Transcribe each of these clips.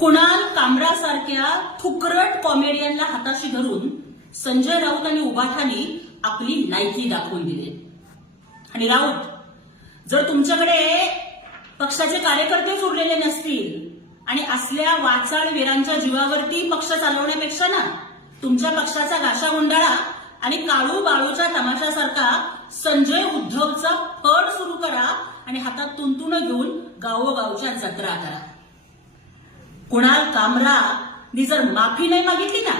कुणाल कामरासारख्या थुकरट कॉमेडियनला हाताशी धरून संजय राऊत आणि उभाठानी आपली नायकी दाखवून दिली. आणि राऊत जर तुमच्याकडे पक्षाचे कार्यकर्तेच उरलेले नसतील आणि असल्या वाचाळ वीरांच्या जीवावरती पक्ष चालवण्यापेक्षा ना तुमच्या पक्षाचा गाशा गुंडाळा आणि काळू बाळूच्या तमाशासारखा संजय उद्धवचा फड सुरू करा आणि हातात तुंतुणं घेऊन गावोगावच्या जत्रा करा. कुणाल कामरा नी जर माफी नाही मागितली ना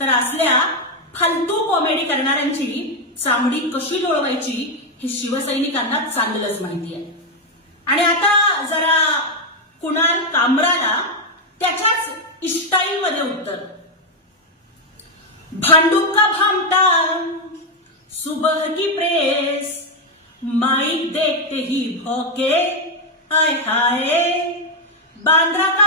तर असल्या फालतू कॉमेडी करणाऱ्यांची चामडी कशी जुळवायची हे शिवसैनिकांना चांगलंच माहिती आहे. आणि आता जरा कुणाल कामराला त्याच्याच इस्टाईलमध्ये उत्तर. भांडू का भामटा सुबह की प्रेस माई देखते ही भौके आय हाय बांद्रा का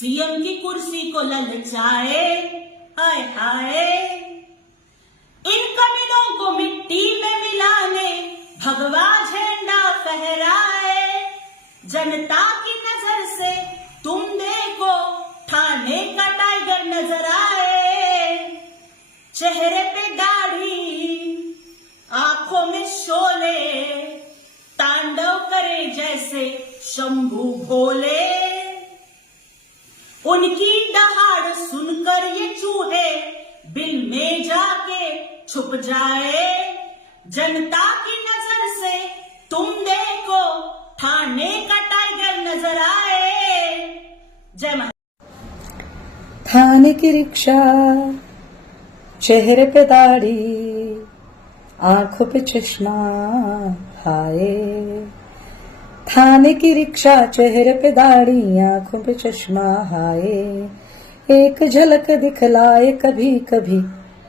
सीएम की कुर्सी को ललचाए हाय हाय इन कमीनों को मिट्टी में मिलाने भगवा झंडा फहराए। जनता की नज़र से तुम देखो ठाणे का टाइगर नज़र आए। चेहरे पे दाढ़ी आँखों में शोले, तांडव करे जैसे शंभू भोले। उनकी दहाड़ सुनकर ये चूहे बिल में जाके छुप जाए। जनता की नज़र से तुम देखो थाने का टाइगर नज़र आए। जय थाने की रिक्शा, चेहरे पे दाढ़ी, आँखों पे चश्मा, हाय। थाने की रिक्शा चेहरे पे दाढ़ी, आँखों पे चश्मा, हाय। एक झलक दिखलाए कभी कभी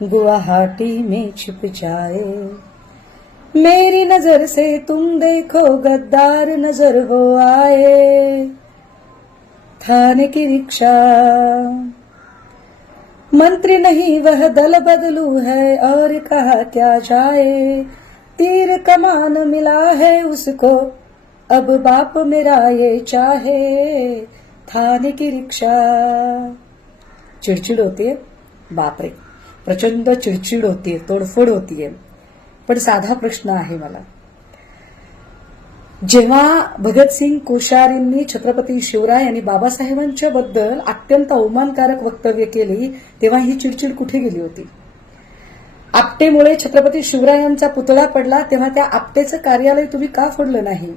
गुवाहाटी में छिप जाए। मेरी नज़र से तुम देखो, गद्दार नज़र हो आए। थाने की रिक्शा। मंत्री नहीं, वह दल बदलू है, और कहा क्या जाए। तीर कमान मिला है उसको अब बाप मेरा ये चाहे थाने की रिक्षा चिडचिड होतीये बापरे प्रचंड चिडचिड होतीये तोडफोड होतीये पण साधा प्रश्न आहे मला। जेव्हा भगतसिंग कोश्यारींनी छत्रपती शिवराय आणि बाबासाहेबांच्या बद्दल अत्यंत अवमानकारक वक्तव्य केली तेव्हा ही चिडचिड कुठे गेली होती? आपटेमुळे छत्रपती शिवरायांचा पुतळा पडला तेव्हा त्या आपटेचं कार्यालय तुम्ही का फोडलं नाही?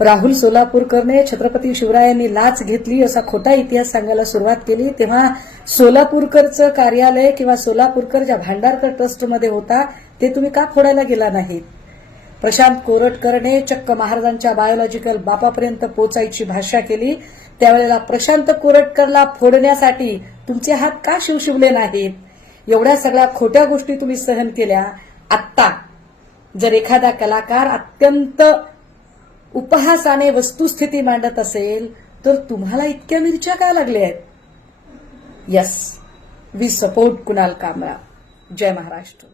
राहुल सोलापूरकरने छत्रपती शिवरायांनी लाच घेतली असा खोटा इतिहास सांगायला सुरुवात केली. तेव्हा सोलापूरकरचं कार्यालय किंवा सोलापूरकर ज्या भांडारकर ट्रस्टमध्ये होता ते तुम्ही का फोडायला गेला नाहीत प्रशांत कोरटकरने चक्क महाराजांच्या बायोलॉजिकल बापापर्यंत पोचायची भाषा केली. त्यावेळेला प्रशांत कोरटकरला फोडण्यासाठी तुमचे हात का शिवशिवले नाहीत एवढ्या सगळ्या खोट्या गोष्टी तुम्ही सहन केल्या. आत्ता जर एखादा कलाकार अत्यंत उपहासाने वस्तुस्थिती मांडत असेल तर तुम्हाला इतक्या मिरच्या का लागल्या आहेत? Yes we support Kunal Kamra. Jai Maharashtra.